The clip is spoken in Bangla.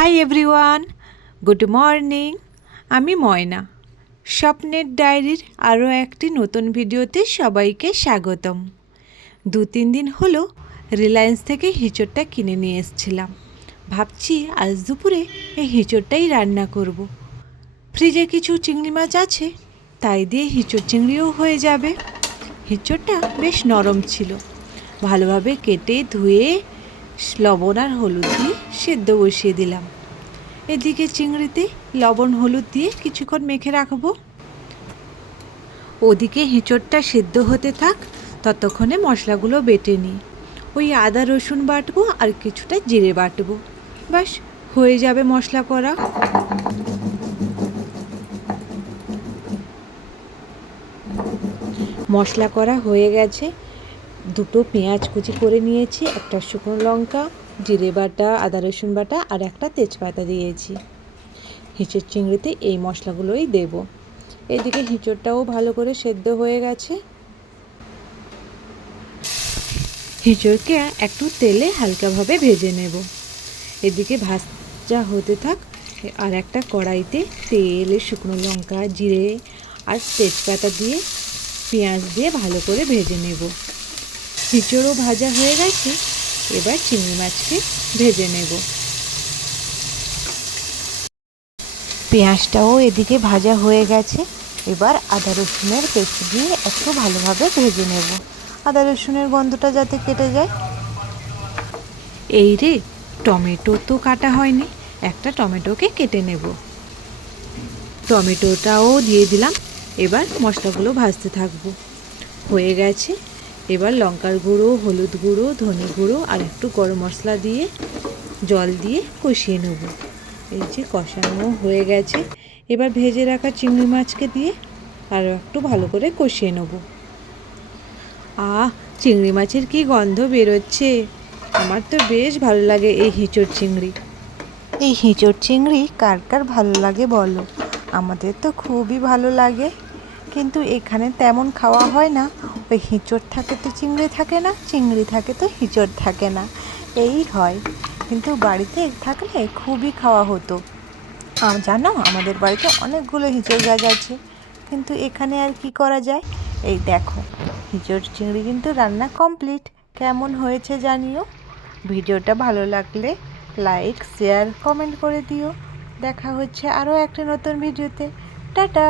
হাই এভরিওয়ান গুড মর্নিং আমি ময়না। স্বপ্নের ডায়েরির আরও একটি নতুন ভিডিওতে সবাইকে স্বাগতম। দু তিন দিন হলো রিলায়েন্স থেকে হিঁচড়টা কিনে নিয়ে এসেছিলাম। ভাবছি আজ দুপুরে এই হিঁচড়টাই রান্না করব। ফ্রিজে কিছু চিংড়ি মাছ আছে, তাই দিয়ে হিঁচড় চিংড়িও হয়ে যাবে। হিঁচড়টা বেশ নরম ছিল। ভালোভাবে কেটে ধুয়ে লবণ আর হলুদ দিয়ে সেদ্ধ বসিয়ে দিলাম। এদিকে চিংড়িতে লবণ হলুদ দিয়ে কিছুক্ষণ মেখে রাখব। ওদিকে হিঁচড়টা সেদ্ধ হতে থাক, ততক্ষণে মশলাগুলো বেটে নিই। ওই আদা রসুন বাটবো আর কিছুটা জিরে বাটবো। ব্যাস, হয়ে যাবে মশলা করা। মশলা করা হয়ে গেছে। দুটো পেঁয়াজ কুচি করে নিয়েছি, একটা শুকনো লঙ্কা, জিরে বাটা, আদা রসুন বাটা আর একটা তেজপাতা দিয়েছি। হিঁচড় চিংড়িতে এই মশলাগুলোই দেব। এদিকে হিঁচড়টাও ভালো করে সেদ্ধ হয়ে গেছে। হিঁচড়কে একটু তেলে হালকাভাবে ভেজে নেব। এদিকে ভাজা হতে থাক, আর একটা কড়াইতে তেল, শুকনো লঙ্কা, জিরে আর তেজপাতা দিয়ে, পেঁয়াজ দিয়ে ভালো করে ভেজে নেব। হিঁচড়ও ভাজা হয়ে গেছে, এবার চিংড়ি মাছকে ভেজে নেব। পেঁয়াজটাও এদিকে ভাজা হয়ে গেছে, এবার আদা রসুনের পেস্ট দিয়ে একটু ভালোভাবে ভেজে নেব। আদা রসুনের গন্ধটা যাতে কেটে যায়। এই রে, টমেটো তো কাটা হয়নি, একটা টমেটোকে কেটে নেব। টমেটোটাও দিয়ে দিলাম, এবার মশলাগুলো ভাজতে থাকব। হয়ে গেছে এবার লঙ্কার গুঁড়ো, হলুদ গুঁড়ো, ধনে গুঁড়ো আর একটু গরম মশলা দিয়ে, জল দিয়ে কষিয়ে নেব। এই যে কষানো হয়ে গেছে। এবার ভেজে রাখা চিংড়ি মাছকে দিয়ে আরও একটু ভালো করে কষিয়ে নেব। আহ, চিংড়ি মাছের কি গন্ধ বেরোচ্ছে? আমার তো বেশ ভালো লাগে এই হিঁচড় চিংড়ি। এই হিঁচড় চিংড়ি কার কার ভালো লাগে বলো? আমাদের তো খুবই ভালো লাগে। কিন্তু এখানে তেমন খাওয়া হয় না। ওই হিঁচড় থাকে তো চিংড়ি থাকে না, চিংড়ি থাকে তো হিঁচড় থাকে না। এই হয়। কিন্তু বাড়িতে থাকলে খুবই খাওয়া হতো। জানো, আমাদের বাড়িতে অনেকগুলো হিঁচড় গাছ আছে। কিন্তু এখানে আর কি করা যায়? এই দেখো, হিঁচড় চিংড়ি কিন্তু রান্না কমপ্লিট কেমন হয়েছে জানিও? ভিডিওটা ভালো লাগলে লাইক শেয়ার কমেন্ট করে দিও। দেখা হচ্ছে আরও একটা নতুন ভিডিওতে। টাটা!